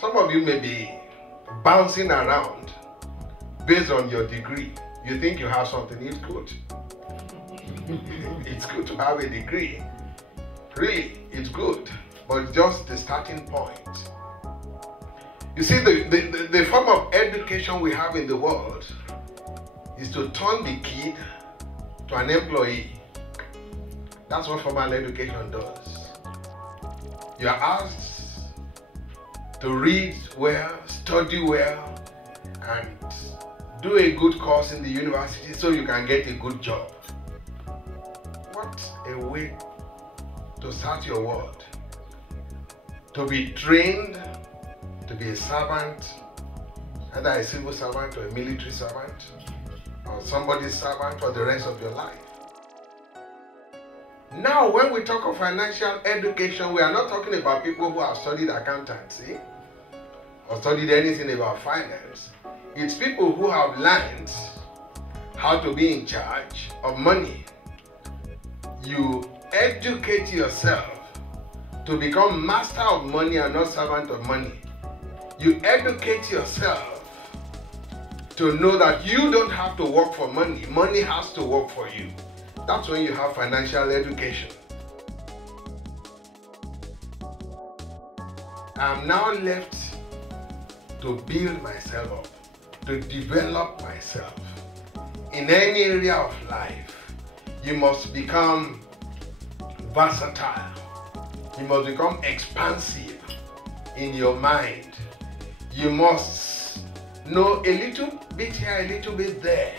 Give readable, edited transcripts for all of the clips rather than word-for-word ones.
Some of you may be bouncing around based on your degree. You think you have something, it's good. It's good to have a degree. Really, it's good. But it's just the starting point. You see, the form of education we have in the world is to turn the kid to an employee. That's what formal education does. You are asked to read well, study well, and do a good course in the university so you can get a good job. What a way to start your world. To be trained to be a servant, either a civil servant or a military servant, or somebody's servant for the rest of your life. Now, when we talk of financial education, we are not talking about people who have studied accountancy or studied anything about finance. It's people who have learned how to be in charge of money. You educate yourself to become master of money and not servant of money. You educate yourself to know that you don't have to work for money. Money has to work for you. That's when you have financial education. I'm now left to build myself up, to develop myself. In any area of life, you must become versatile. You must become expansive in your mind. You must know a little bit here, a little bit there,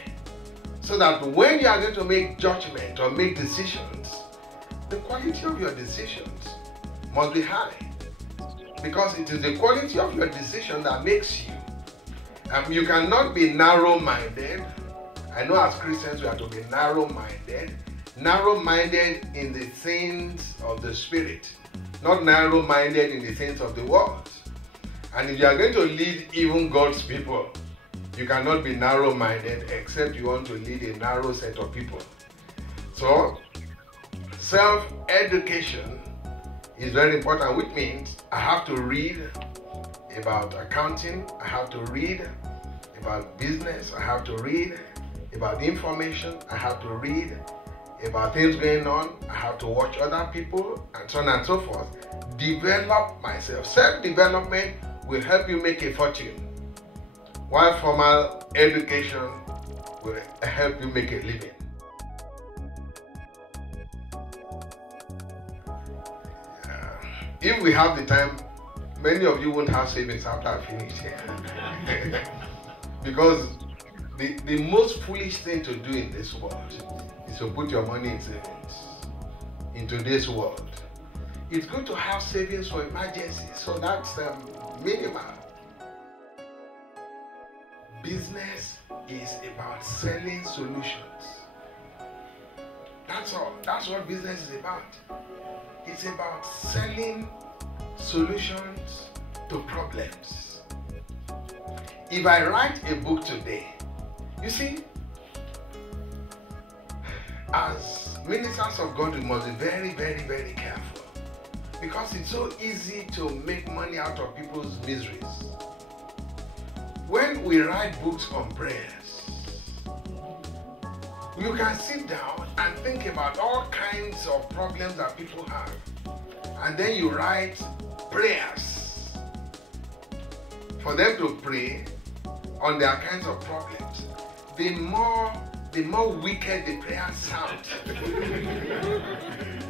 so that when you are going to make judgment or make decisions, the quality of your decisions must be high. Because it is the quality of your decision that makes you. You cannot be narrow-minded. I know as Christians we are to be narrow-minded. Narrow-minded in the things of the Spirit, not narrow-minded in the things of the world. And if you are going to lead even God's people, you cannot be narrow-minded except you want to lead a narrow set of people. So, self-education is very important, which means I have to read about accounting, I have to read about business, I have to read about information, I have to read about things going on, I have to watch other people, and so on and so forth. Develop myself. Self-development will help you make a fortune, while formal education will help you make a living. If we have the time, many of you won't have savings after I finish here. Because the most foolish thing to do in this world is to put your money in savings in today's world. It's good to have savings for emergencies, so that's minimal. Business is about selling solutions. That's all. That's what business is about. It's about selling solutions to problems. If I write a book today, you see, as ministers of God, we must be very, very, very careful, because it's so easy to make money out of people's miseries. When we write books on prayers, you can sit down and think about all kinds of problems that people have, and then you write prayers for them to pray on their kinds of problems. The more wicked the prayers sound,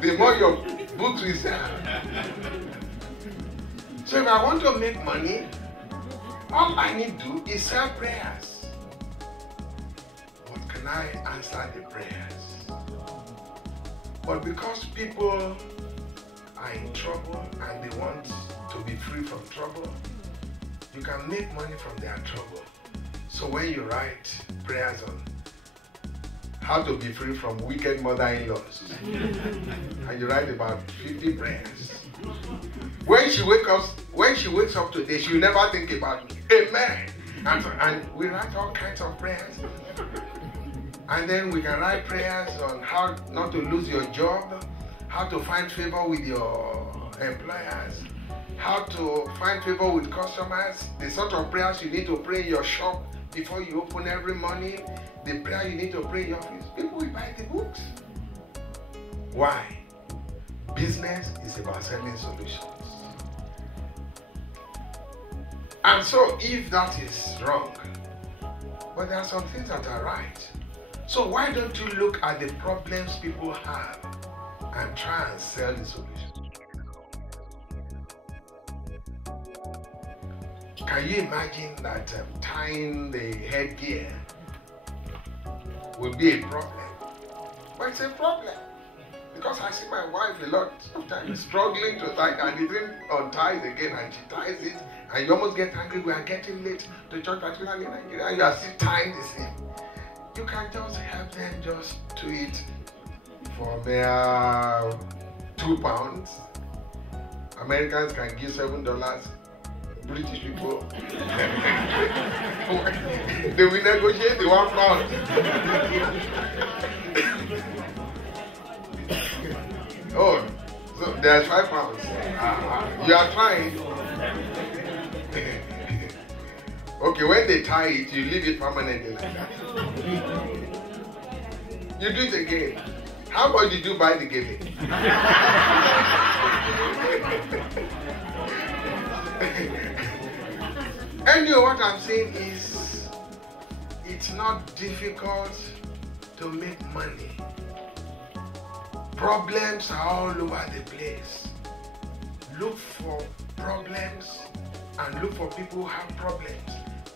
the more your books will sell. So if I want to make money, all I need to do is sell prayers. But can I answer the prayers? But because people are in trouble and they want to be free from trouble, you can make money from their trouble. So when you write prayers on how to be free from wicked mother-in-laws, and you write about 50 prayers, when she wakes up today, she will never think about me. Amen. And we write all kinds of prayers. And then we can write prayers on how not to lose your job, how to find favor with your employers, how to find favor with customers, the sort of prayers you need to pray in your shop before you open every morning, the prayer you need to pray in your office. People will buy the books. Why? Business is about selling solutions. And so if that is wrong, but there are some things that are right. So why don't you look at the problems people have and try and sell the solution? Can you imagine that tying the headgear will be a problem? But it's a problem. Because I see my wife a lot of times struggling to tie, and it didn't untie it again, and she ties it, and you almost get angry. We are getting late to church, particularly in Nigeria, and you are still tying the same. You can just help them just do it for mere £2. Americans can give $7. British people, they will negotiate the £1. Oh, so there's £5. You are trying. Okay, when they tie it, you leave it permanently like that. You do it again. How much did you buy the giving? Anyway, what I'm saying is, it's not difficult to make money. Problems are all over the place. Look for problems and look for people who have problems.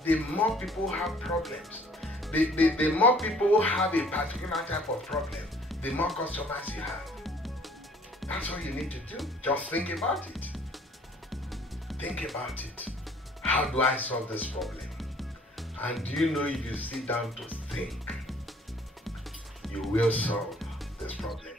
The more people have problems, the more people have a particular type of problem, the more customers you have. That's all you need to do. Just think about it. Think about it. How do I solve this problem? And do you know, if you sit down to think, you will solve this problem.